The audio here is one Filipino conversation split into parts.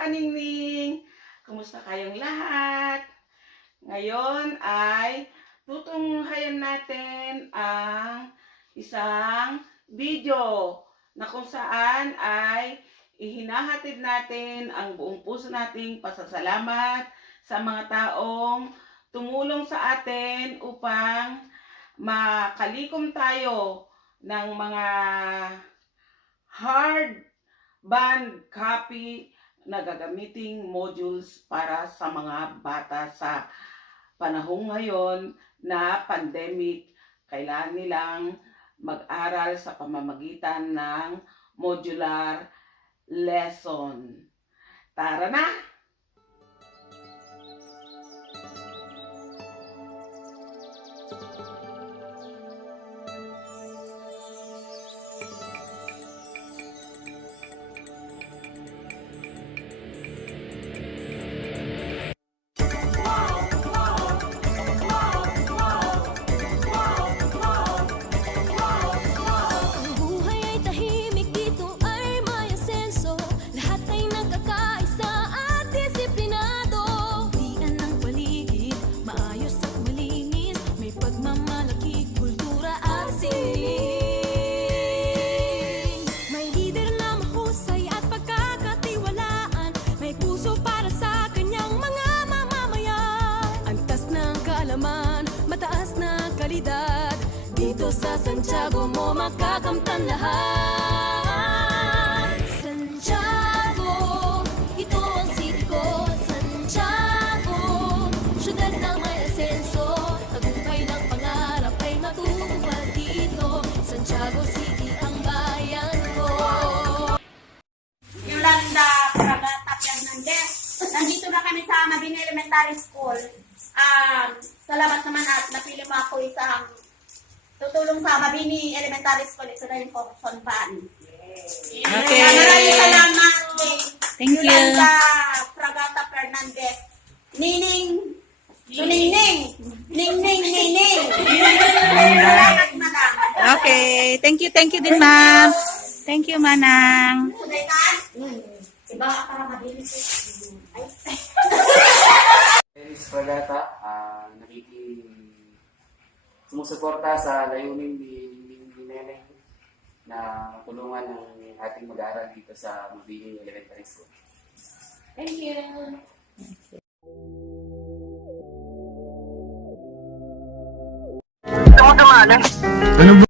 kaningning! Kumusta kayong lahat? Ngayon ay tutunghayan natin ang isang video na kung saan ay ihinahatid natin ang buong puso nating pasasalamat sa mga taong tumulong sa atin upang makalikom tayo ng mga hard band copy na gagamiting modules para sa mga bata sa panahong ngayon na pandemic. Kailangan nilang mag-aral sa pamamagitan ng modular lesson. Tara na! Dito sa Santiago mo makakamtan lahat. Santiago, ito ang city ko. Santiago, syudad ng may asenso. Tagumpay ng pangarap ay matutupad dito. Santiago City ang bayan ko. Yolanda Fragata Fernandez. Nandito na kami sa Mabini Elementary School. Salamat naman at napili mo ako isang tutulong sa Mabini Elementary School. Ito na yung correction fan. Okay. Maraming salamat. Thank you. Yolanda Fragata Fernandez. Nining. Ningning. Ningning. Nining. Salamat, madam. Okay. Thank you din, ma'am. Thank you, Manang. Sudaitan. Diba para mabilis. Eris Fragata, sumusuporta sa layunin ni Neneng na tulungan ng ating mag-aaral dito sa Mabini Elementary School. Thank you. Ano ba?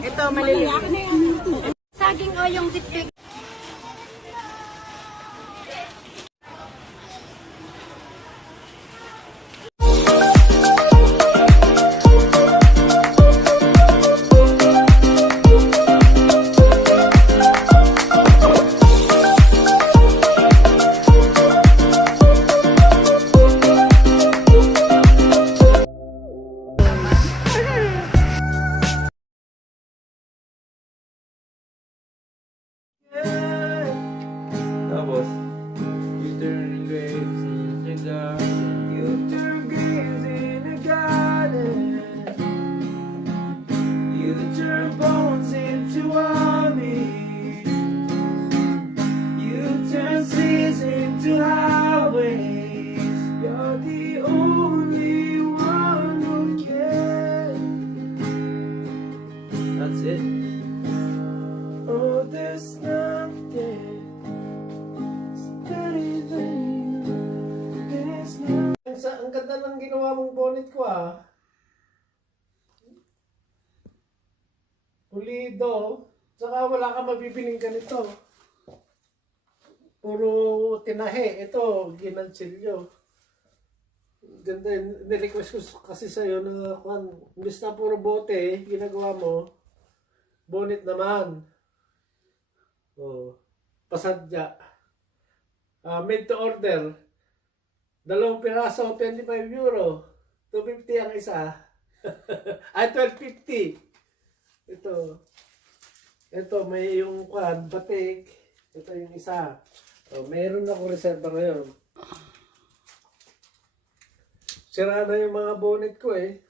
Ito, maliliit. Saging o yung dipik. Tapos, you turn graves in the garden. You turn graves in the garden. You turn bones into armies. You turn seas into highways. You're the only one who can. That's it. Oh, there's nothing. Ang ganda ng ginawa mong bonnet ko Pulido. Tsaka wala ka mabibiling ganito. Puro tinahe. Ito, ginansilyo. Ganda. Nirequest ko kasi sa'yo na imbis na puro bote, ginagawa mo, bonnet naman. Oh, pasadya. Made to order. 2 piraso, 25 euro. 250 ang isa. Ay, 1250. Ito, may yung batik. Ito yung isa. Oh, meron ako reserva ngayon. Sira na yung mga bonnet ko eh.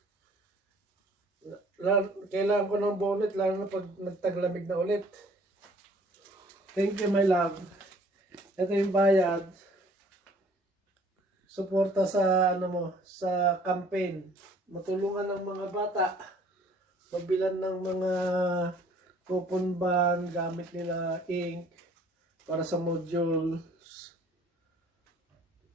Kailangan ko ng bonnet lalo na pag nagtaglamig na ulit. Thank you, my love. Ito yung bayad. Suporta sa sa campaign. Matulungan ng mga bata. Mabilan ng mga coupon ban, gamit nila ink para sa modules.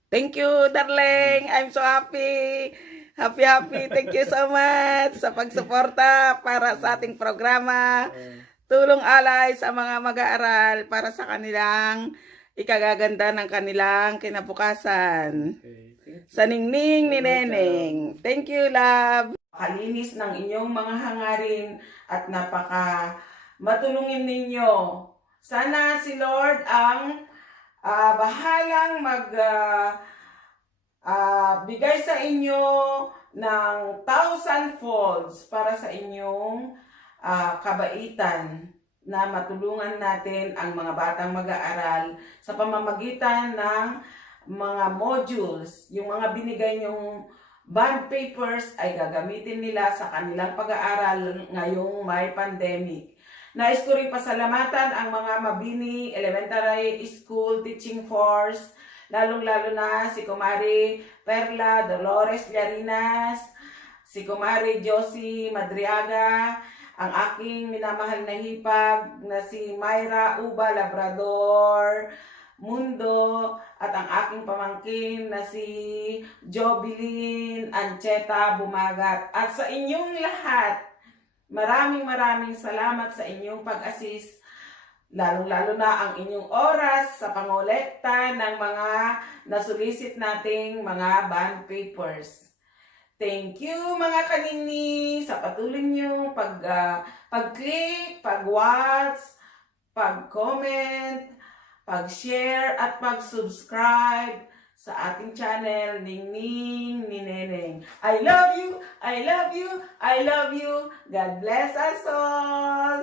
Thank you, darling. I'm so happy. Happy. Thank you so much sa pagsuporta para sa ating programa. Tulong alay sa mga mag-aaral para sa kanilang ikagaganda ng kanilang kinabukasan. Sa ningning ni Neneng. Thank you, love. Kalinis ng inyong mga hangarin at napaka matulungin ninyo. Sana si Lord ang bahalang bigay sa inyo ng 1,000 folds para sa inyong kabaitan na matulungan natin ang mga batang mag-aaral sa pamamagitan ng mga modules. Yung mga binigay nyong bond papers ay gagamitin nila sa kanilang pag-aaral ngayong may pandemic. Nais ko rin pasalamatan ang mga Mabini Elementary School Teaching Force, lalong-lalo na si Kumari Perla Dolores Llarinas, si Kumari Josie Madriaga, ang aking minamahal na hipag na si Myra Uba Labrador Mundo, at ang aking pamangkin na si Jobilin Ancheta Bumagat. At sa inyong lahat, maraming salamat sa inyong pag-assist, lalong-lalo na ang inyong oras sa pangolekta ng mga nasulisit nating mga bond papers. Thank you mga kanini sa patuloy niyong pag-click, pag-watch, pag-comment, pag-share at pag-subscribe sa ating channel, Ningning ni Neneng. I love you, I love you, I love you. God bless us all.